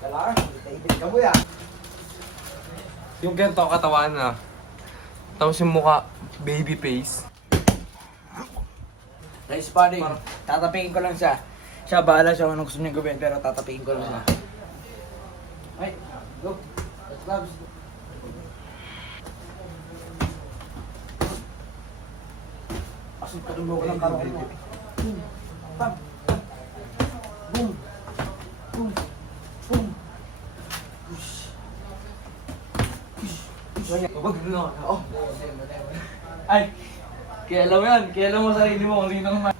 Teka lang, ipit ka mo yan. Yung ganito katawan na. Tapos yung mukha, baby face. Dahil sparring, tatapingin ko lang siya. Siya, bahala siya kung anong gusto niya gawin, pero tatapingin ko lang siya. Ay, go. Let's gloves. Asin ka dulo ko lang parang ano. Boom. Pam. Boom. Boom. Boom. Push. Push. Push. Wag na. Oh. Ay. Kaya alam mo yan. Kaya alam mo sarili mo kung sino naman.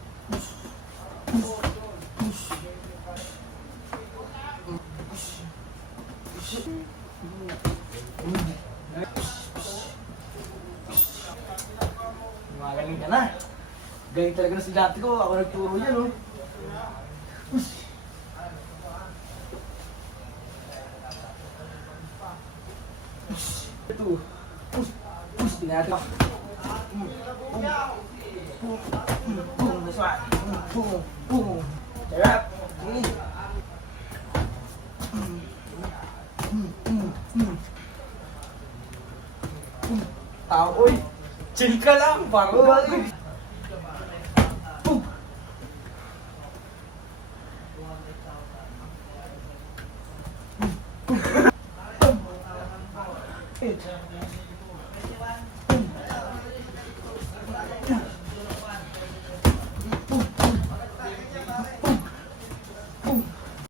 Magaling ka na. Galing talaga na si dati ko. Ako nagturo yan, oh. Ito. Push. Push. Pinati. Boom. That's right. Boom. Boom. Sarap. Tao, uy. Chill ka lang. Parang galing. Boom.